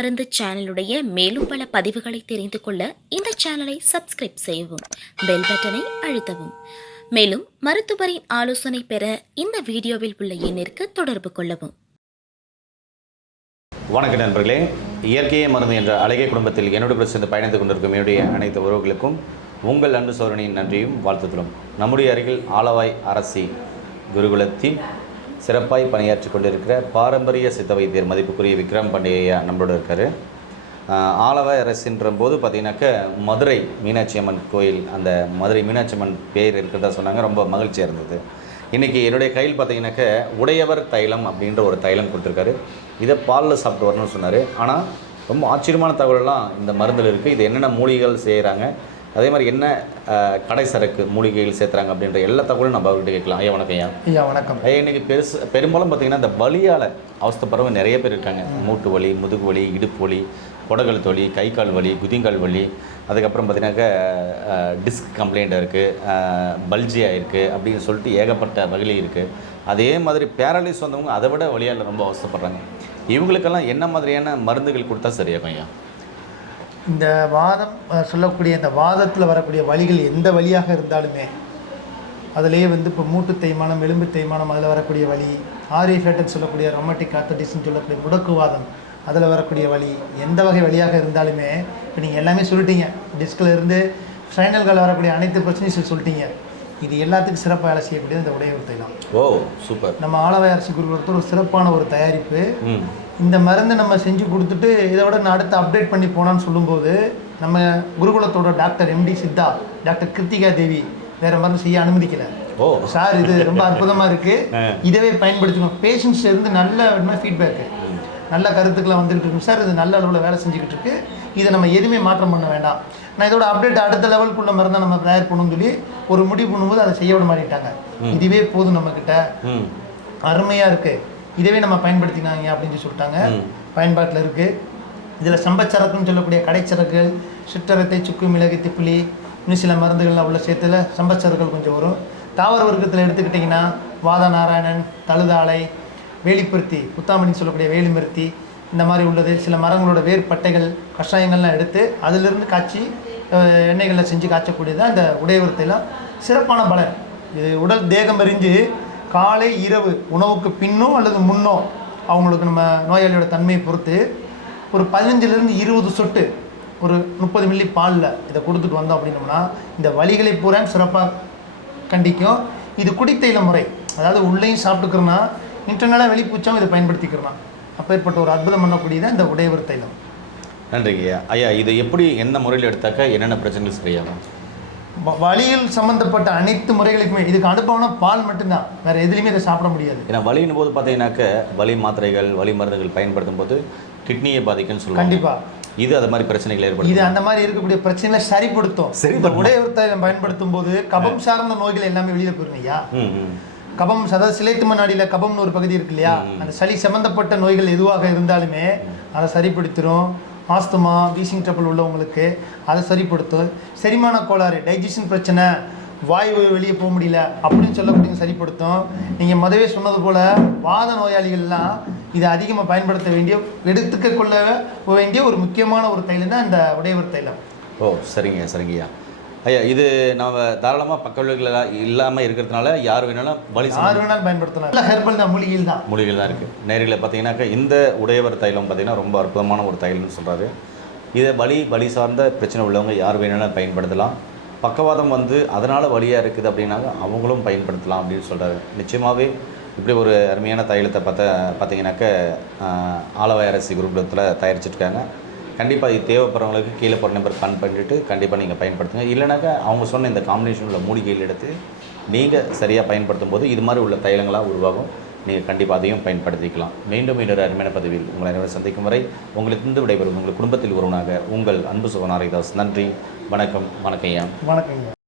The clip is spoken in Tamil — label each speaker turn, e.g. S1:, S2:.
S1: மருந்து சேனலுடைய மேலும் பல பதிவுகளை தெரிந்து கொள்ள இந்த சேனலை சப்ஸ்கிரைப் செய்யவும் பெல் பட்டனை அழுத்தவும். மேலும் மருத்துவரின் ஆலோசனை பெற இந்த வீடியோவில் உள்ள எண்ணிற்கு தொடர்பு கொள்ளவும்.
S2: வணக்க நண்பர்களே. இயற்கையே மருந்து என்ற அழகிய குடும்பத்தில் என்னோட சேர்ந்து பயணித்துக் கொண்டிருக்கும் என்னுடைய அனைத்து உறவுகளுக்கும் உங்கள் அன்பு சோழனின் நன்றியும் வாழ்த்துக்களும் நம்முடைய அருகில் ஆலவாய் அரசி குருகுலத்தின் சிறப்பாய் பணியாற்றி கொண்டிருக்கிற பாரம்பரிய சித்த வைத்தியர் மதிப்புக்குரிய விக்ரம் பண்டிகையா நம்மளோட இருக்கார். ஆலவ அரசின்ற போது பார்த்தீங்கன்னாக்க மதுரை மீனாட்சி அம்மன் கோயில் அந்த மதுரை மீனாட்சி அம்மன் பேர் இருக்கிறதா சொன்னாங்க. ரொம்ப மகிழ்ச்சியாக இருந்தது. இன்றைக்கி என்னுடைய கையில் பார்த்தீங்கன்னாக்க உடையவர் தைலம் அப்படின்ற ஒரு தைலம் கொடுத்துருக்காரு. இதை பாலில் சாப்பிட்டு வரணும்னு சொன்னார். ஆனால் ரொம்ப ஆச்சரியமான தகவலெல்லாம் இந்த மருந்தில் இருக்குது இது என்னென்ன மூலிகைகள் செய்கிறாங்க அதே மாதிரி என்ன கடை சரக்கு மூலிகைகள் சேர்த்துறாங்க அப்படின்ற எல்லா தகவலும் நம்ம அவர்கிட்ட கேட்கலாம். ஐயா வணக்கம் ஐயா.
S3: ஐயா வணக்கம்.
S2: ஐயா இன்னைக்கு பெருசு பெரும்பாலும் பார்த்தீங்கன்னா இந்த வலியால் அவஸ்தைப்படுறவங்க நிறைய பேர் இருக்காங்க. மூட்டு வலி முதுகு வலி இடுப்பு வலி குடகல் வலி கை கால் வலி குதிங்கால் வலி அதுக்கப்புறம் பார்த்தீங்கன்னாக்கா டிஸ்க் கம்ப்ளைண்ட் இருக்குது பல்ஜியாக இருக்குது அப்படின்னு சொல்லிட்டு ஏகப்பட்ட வகை இருக்குது அதே மாதிரி பேரலைஸ் வந்தவங்க அதை விட வலியால் ரொம்ப அவஸ்தைப்படுறாங்க. இவங்களுக்கெல்லாம் என்ன மாதிரியான மருந்துகள் கொடுத்தா சரியாகும் ஐயா?
S3: இந்த வாதம் சொல்லக்கூடிய இந்த வாதத்தில் வரக்கூடிய வலிகள் எந்த வழியாக இருந்தாலுமே அதிலேயே வந்து இப்போ மூட்டு தேய்மானம் எலும்பு தேய்மானம் அதில் வரக்கூடிய வலி ஆரியஃபேட்டன் சொல்லக்கூடிய ரொமட்டிக் ஆத்தடிஸ்ன்னு சொல்லக்கூடிய முடக்குவாதம் அதில் வரக்கூடிய வலி எந்த வகை வழியாக இருந்தாலுமே இப்போ நீங்கள் எல்லாமே சொல்லிட்டீங்க. டிஸ்கில் இருந்து ஃபைனல்களில் வரக்கூடிய அனைத்து பிரச்சனையும் சொல்லிட்டீங்க. இது எல்லாத்துக்கும் சிறப்பாக வேலை செய்யக்கூடியது இந்த உடைய தைலம்
S2: ஓ சூப்பர்.
S3: நம்ம ஆலவாய் அரசு குருகுலத்தில் ஒரு சிறப்பான ஒரு தயாரிப்பு. இந்த மருந்தை நம்ம செஞ்சு கொடுத்துட்டு இதை விட நான் அடுத்து அப்டேட் பண்ணி போனான்னு சொல்லும்போது நம்ம குருகுலத்தோட doctor MD Siddha doctor Krithika Devi வேற மருந்து செய்ய அனுமதிக்கல.
S2: ஓ.
S3: சார் இது ரொம்ப அற்புதமா இருக்கு.
S2: ஆ.
S3: இதவே பயன்படுத்தணும் பேஷண்ட்ஸ் இருந்து நல்ல ஃபீட்பேக்கு நல்ல கருத்துக்கெல்லாம் வந்துகிட்டு இருக்கு. சார் இது நல்ல அளவில் வேலை செஞ்சுக்கிட்டு இருக்கு. இதை நம்ம எதுவுமே மாற்றம் பண்ண வேண்டாம். நான் இதோட அப்டேட் அடுத்த லெவலுக்குள்ள மருந்தை நம்ம தயார் பண்ணணும்னு சொல்லி ஒரு முடிவு பண்ணும்போது அதை செய்ய விட மாட்டேட்டாங்க. இதுவே போதும் நம்மக்கிட்ட.
S2: ம்.
S3: அருமையா இருக்கு. இதவே நம்ம பயன்படுத்தினாங்க அப்படின்னு சொல்லி சொல்லிட்டாங்க. பயன்பாட்டில் இருக்கு. இதில் சம்பச்சரக்குன்னு சொல்லக்கூடிய கடைச்சரக்குகள் சிற்றரத்தை சுக்கு மிளகு திப்பிலி இன்னும் சில மருந்துகள்லாம் உள்ள சேர்த்துல சம்பச்சரக்குகள் கொஞ்சம் வரும். தாவர வர்க்கத்தில் எடுத்துக்கிட்டிங்கன்னா வாத நாராயணன் தழுதாளை வேலிப்பருத்தி புத்தாமணி சொல்லக்கூடிய வேலிமருத்தி இந்த மாதிரி உள்ளது. சில மரங்களோட வேர் பட்டைகள் கஷாயங்கள்லாம் எடுத்து அதிலிருந்து காய்ச்சி எண்ணெய்களில் செஞ்சு காய்ச்சக்கூடியது தான் இந்த உடையவரத்தையெல்லாம் சிறப்பான பலன். இது உடல் தேகம் அறிஞ்சு காலை இரவு உணவுக்கு பின்னோ அல்லது முன்னோ அவங்களுக்கு நம்ம நோயாளியோட தன்மையை பொறுத்து ஒரு பதினஞ்சுலேருந்து இருபது சொட்டு ஒரு முப்பது மில்லி பாலில் இதை கொடுத்துட்டு வந்தோம் அப்படின்னோம்னா இந்த வழிகளை பூரா சிறப்பாக கண்டிக்கும். இது குடித்தைல முறை. அதாவது உள்ளேயும் சாப்பிட்டுக்கிறோன்னா இன்டர்னலாக வெளிப்பூச்சம் இதை பயன்படுத்திக்கிறோம் அப்பேற்பட்ட ஒரு அற்புதம் பண்ணக்கூடியதான் இந்த உடையவர் தைலம்
S2: நன்றிங்க ஐயா ஐயா இது எப்படி எந்த முறையில் எடுத்தாக்கா என்னென்ன பிரச்சனைகள் சரியாகும்?
S3: வலியில் சம்மந்தப்பட்ட அனைத்து முறைகளுக்குமே இதுக்கு அனுபவம்னா பால் மட்டும்தான். வேற எதுலையுமே இதை சாப்பிட முடியாது.
S2: ஏன்னா வலியின் போது பார்த்தீங்கன்னாக்க வலி மாத்திரைகள் வலி மருந்துகள் பயன்படுத்தும் போது கிட்னியை பாதிக்கும்னு சொல்லுவாங்க.
S3: கண்டிப்பா.
S2: இது அது மாதிரி பிரச்சனைகள்
S3: இது
S2: ஏற்படுத்தும்
S3: அந்த மாதிரி இருக்கக்கூடிய பிரச்சனைகளை சரிப்படுத்தும்.
S2: சரி
S3: இந்த உடையவர் தைலம் பயன்படுத்தும் போது கபம் சார்ந்த நோய்கள் எல்லாமே வெளியில போயிருங்க ஐயா கபம் அதாவது சிலைத்தும நாடியில கபம்னு ஒரு பகுதி இருக்கு இல்லையா? அந்த சளி சம்பந்தப்பட்ட நோய்கள் எதுவாக இருந்தாலுமே அதை சரிப்படுத்திடும் ஆஸ்துமா வீசிங் ட்ரபிள் உள்ளவங்களுக்கு அதை சரிப்படுத்தும் செரிமான கோளாறு டைஜஷன் பிரச்சனை வாயு வெளியே போக முடியல அப்படின்னு சொல்லக்கூடிய சரிப்படுத்தும். நீங்கள் முதவே சொன்னது போல் வாத நோயாளிகள்லாம் இதை அதிகமாக பயன்படுத்த வேண்டிய எடுத்துக்க கொள்ள வேண்டிய ஒரு முக்கியமான ஒரு தைலம் தான் இந்த உடையவர் தைலம்.
S2: ஓ சரிங்க சரிங்கய்யா. ஐயா இது நம்ம தாராளமாக பக்க விளைவுகள் இல்லாமல் இருக்கிறதுனால யார் வேணாலும் வலி
S3: யார் வேணாலும் பயன்படுத்தலாம். ஹெர்பல் தான் மூலிகையில் தான்.
S2: மூலிகள் தான் இருக்குது நேரில் பார்த்தீங்கன்னாக்கா இந்த உடையவர் தைலம் பார்த்தீங்கன்னா ரொம்ப அற்புதமான ஒரு தைலம்னு சொல்கிறாரு இதை வலி வலி சார்ந்த பிரச்சனை உள்ளவங்க யார் வேணாலும் பயன்படுத்தலாம். பக்கவாதம் வந்து அதனால் வலியாக இருக்குது அப்படின்னாக்க அவங்களும் பயன்படுத்தலாம் அப்படின்னு சொல்கிறாரு நிச்சயமாகவே இப்படி ஒரு அருமையான தைலத்தை பார்த்தா பார்த்தீங்கன்னாக்க ஆஹ், ஆலவாய் அரசி குரூபத்தில் தயாரிச்சிருக்காங்க. கண்டிப்பாக இது தேவைப்படுறவங்களுக்கு கீழே போகிற நம்பர் கன் பண்ணிவிட்டு கண்டிப்பாக நீங்கள் பயன்படுத்துங்க. இல்லைனாக்கா அவங்க சொன்ன இந்த காம்பினேஷன் உள்ள மூலிகைகள் எடுத்து நீங்கள் சரியாக பயன்படுத்தும் போது இது மாதிரி உள்ள தைலங்களாக உருவாகும். நீங்கள் கண்டிப்பாக அதையும் பயன்படுத்திக்கலாம். மீண்டும் இன்னொரு அருமையான பதிவில் உங்களை அனைவரும் சந்திக்கும் வரை உங்களுக்கு இருந்து விடைபெறும் உங்கள் குடும்பத்தில் ஒருவனாக உங்கள் அன்பு சுகநாரிதாஸ் நன்றி. வணக்கம். வணக்கம் ஐயா.
S3: வணக்கம்